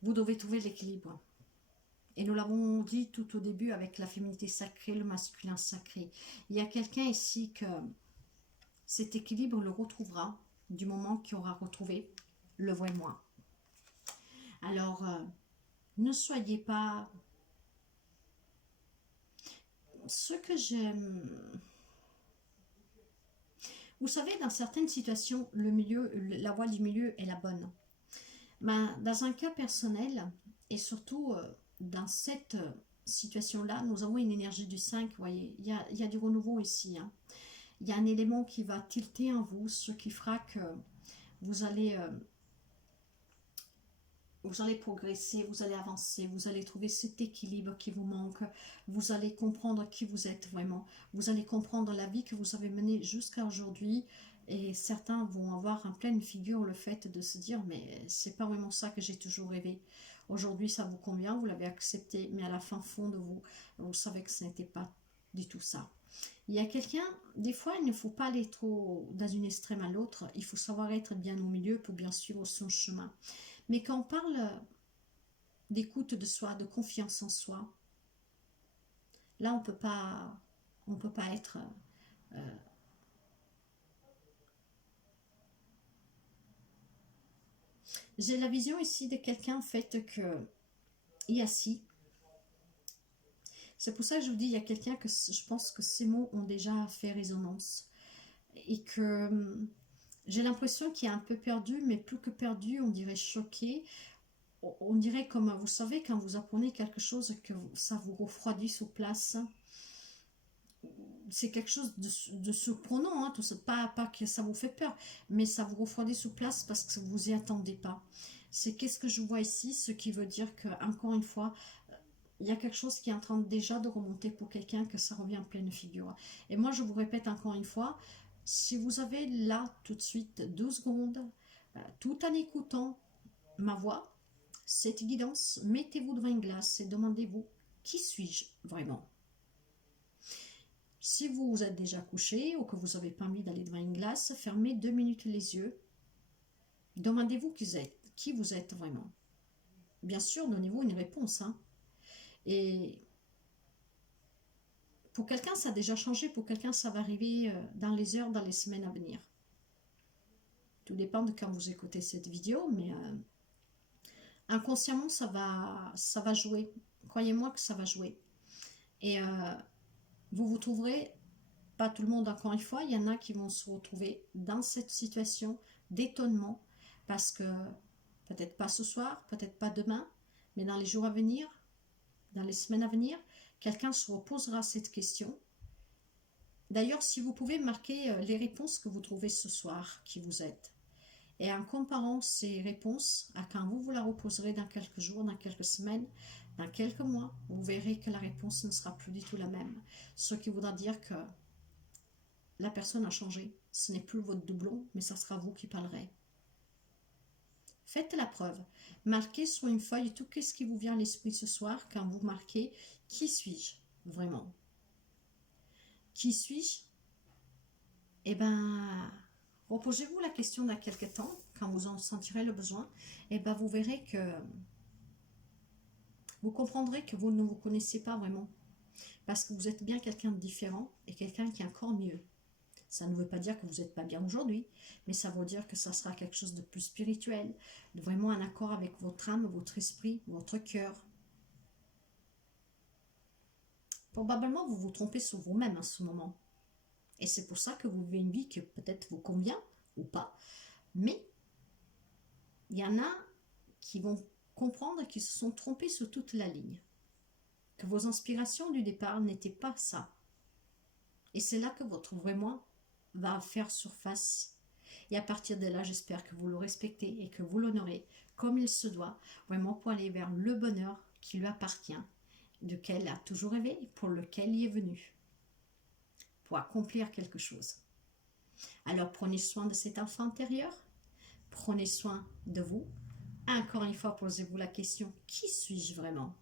vous devez trouver l'équilibre. Et nous l'avons dit tout au début avec la féminité sacrée, le masculin sacré. Il y a quelqu'un ici que cet équilibre le retrouvera du moment qu'il aura retrouvé le vrai moi. Alors, ne soyez pas... Ce que j'aime... Vous savez, dans certaines situations, le milieu, la voie du milieu est la bonne. Ben, dans un cas personnel, et surtout dans cette situation-là, nous avons une énergie du 5, vous voyez, il y a du renouveau ici. Hein. Il y a un élément qui va tilter en vous, ce qui fera que vous allez progresser, vous allez avancer, vous allez trouver cet équilibre qui vous manque, vous allez comprendre qui vous êtes vraiment, vous allez comprendre la vie que vous avez menée jusqu'à aujourd'hui, et certains vont avoir en pleine figure le fait de se dire mais c'est pas vraiment ça que j'ai toujours rêvé. Aujourd'hui ça vous convient, vous l'avez accepté, mais à la fin fond de vous, vous savez que ce n'était pas du tout ça. Il y a quelqu'un, des fois il ne faut pas aller trop dans une extrême à l'autre, il faut savoir être bien au milieu pour bien suivre son chemin. Mais quand on parle d'écoute de soi, de confiance en soi, là on peut pas être... J'ai la vision ici de quelqu'un en fait que est assis. C'est pour ça que je vous dis, il y a quelqu'un que je pense que ces mots ont déjà fait résonance. Et que j'ai l'impression qu'il est un peu perdu, mais plus que perdu, on dirait choqué. On dirait comme, vous savez, quand vous apprenez quelque chose, que ça vous refroidit sur place. C'est quelque chose de surprenant, hein, tout ça. Pas que ça vous fait peur, mais ça vous refroidit sur place parce que vous y attendez pas. C'est qu'est-ce que je vois ici, ce qui veut dire que, encore une fois, il y a quelque chose qui est en train déjà de remonter pour quelqu'un, que ça revient en pleine figure. Et moi, je vous répète encore une fois, si vous avez là, tout de suite, 12 secondes, tout en écoutant ma voix, cette guidance, mettez-vous devant une glace et demandez-vous, qui suis-je vraiment? Si vous vous êtes déjà couché ou que vous n'avez pas envie d'aller devant une glace, fermez 2 minutes les yeux. Demandez-vous qui vous êtes vraiment. Bien sûr, donnez-vous une réponse. Hein. Et pour quelqu'un, ça a déjà changé. Pour quelqu'un, ça va arriver dans les heures, dans les semaines à venir. Tout dépend de quand vous écoutez cette vidéo, mais inconsciemment, ça va jouer. Croyez-moi que ça va jouer. Et vous trouverez, pas tout le monde encore une fois, il y en a qui vont se retrouver dans cette situation d'étonnement, parce que peut-être pas ce soir, peut-être pas demain, mais dans les jours à venir, dans les semaines à venir, quelqu'un se reposera cette question. D'ailleurs, si vous pouvez marquer les réponses que vous trouvez ce soir, qui vous êtes, et en comparant ces réponses à quand vous la reposerez dans quelques jours, dans quelques semaines, dans quelques mois, vous verrez que la réponse ne sera plus du tout la même. Ce qui voudra dire que la personne a changé. Ce n'est plus votre doublon, mais ça sera vous qui parlerez. Faites la preuve. Marquez sur une feuille tout ce qui vous vient à l'esprit ce soir quand vous marquez « Qui suis-je vraiment ?» Qui suis-je? Eh bien, reposez-vous la question dans quelques temps, quand vous en sentirez le besoin, et bien vous verrez que vous comprendrez que vous ne vous connaissez pas vraiment. Parce que vous êtes bien quelqu'un de différent et quelqu'un qui est encore mieux. Ça ne veut pas dire que vous n'êtes pas bien aujourd'hui, mais ça veut dire que ça sera quelque chose de plus spirituel, de vraiment en accord avec votre âme, votre esprit, votre cœur. Probablement, vous vous trompez sur vous-même en ce moment. Et c'est pour ça que vous vivez une vie qui peut-être vous convient ou pas. Mais il y en a qui vont comprendre qu'ils se sont trompés sur toute la ligne. Que vos inspirations du départ n'étaient pas ça. Et c'est là que votre vrai moi va faire surface. Et à partir de là, j'espère que vous le respectez et que vous l'honorez comme il se doit, vraiment pour aller vers le bonheur qui lui appartient, duquel il a toujours rêvé et pour lequel il est venu. pour accomplir quelque chose. Alors prenez soin de cet enfant intérieur, prenez soin de vous. Encore une fois, posez-vous la question, qui suis-je vraiment?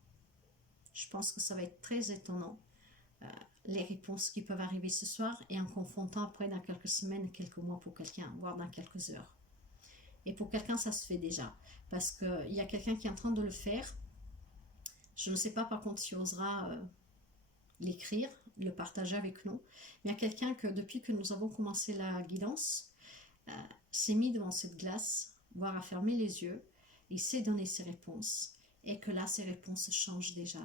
Je pense que ça va être très étonnant, les réponses qui peuvent arriver ce soir et en confrontant après dans quelques semaines, quelques mois pour quelqu'un, voire dans quelques heures. Et pour quelqu'un, ça se fait déjà, parce qu'il y a quelqu'un qui est en train de le faire. Je ne sais pas par contre si on osera l'écrire, le partager avec nous, mais il y a quelqu'un que depuis que nous avons commencé la guidance, s'est mis devant cette glace, voire a fermé les yeux, il sait donner ses réponses, et que là, ses réponses changent déjà.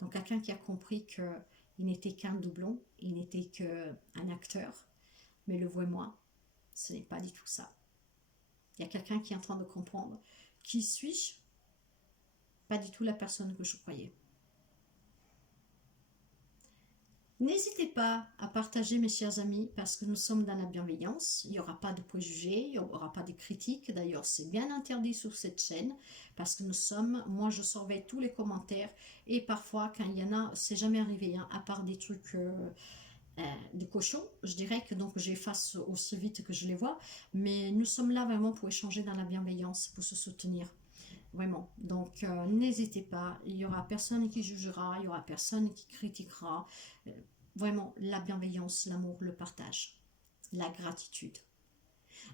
Donc quelqu'un qui a compris qu'il n'était qu'un doublon, il n'était qu'un acteur, mais le vois-moi, ce n'est pas du tout ça. Il y a quelqu'un qui est en train de comprendre. Qui suis-je? Pas du tout la personne que je croyais. N'hésitez pas à partager, mes chers amis, parce que nous sommes dans la bienveillance. Il n'y aura pas de préjugés, il n'y aura pas de critiques. D'ailleurs, c'est bien interdit sur cette chaîne, parce que moi je surveille tous les commentaires, et parfois, quand il y en a, c'est jamais arrivé, hein, à part des trucs de cochon, je dirais que donc j'efface aussi vite que je les vois, mais nous sommes là vraiment pour échanger dans la bienveillance, pour se soutenir. Vraiment. Donc, n'hésitez pas. Il n'y aura personne qui jugera, il n'y aura personne qui critiquera. Vraiment, la bienveillance, l'amour, le partage, la gratitude.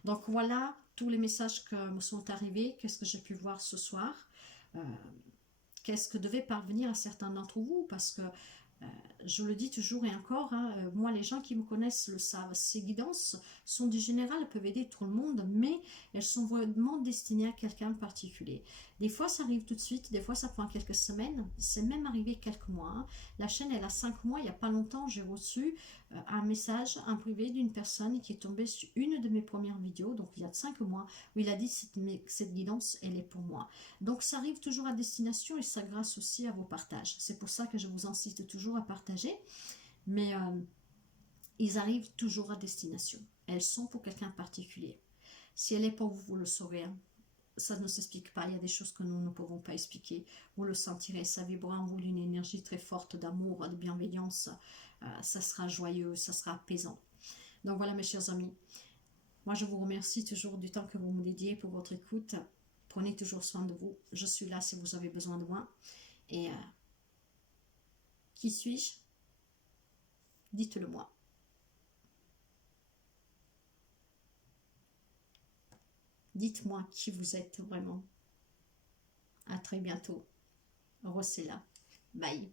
Donc, voilà tous les messages qui me sont arrivés. Qu'est-ce que j'ai pu voir ce soir? Qu'est-ce que devait parvenir à certains d'entre vous? Parce que je le dis toujours et encore, hein, moi les gens qui me connaissent le savent, ces guidances sont du général, peuvent aider tout le monde, mais elles sont vraiment destinées à quelqu'un de particulier. Des fois ça arrive tout de suite, des fois ça prend quelques semaines, c'est même arrivé quelques mois. Hein. La chaîne elle a 5 mois, il n'y a pas longtemps j'ai reçu un message en privé d'une personne qui est tombée sur une de mes premières vidéos, donc il y a 5 mois, où il a dit cette guidance elle est pour moi. Donc ça arrive toujours à destination et ça grâce aussi à vos partages. C'est pour ça que je vous incite toujours à partager. Mais ils arrivent toujours à destination. Elles sont pour quelqu'un de particulier. Si elle est pour vous, vous le saurez. Hein. Ça ne s'explique pas. Il y a des choses que nous ne pouvons pas expliquer. Vous le sentirez. Ça vibrera en vous d'une énergie très forte d'amour, de bienveillance. Ça sera joyeux, ça sera apaisant. Donc voilà mes chers amis. Moi je vous remercie toujours du temps que vous me dédiez pour votre écoute. Prenez toujours soin de vous. Je suis là si vous avez besoin de moi. Et qui suis-je? Dites-le moi. Dites-moi qui vous êtes vraiment. À très bientôt. Rossella. Bye.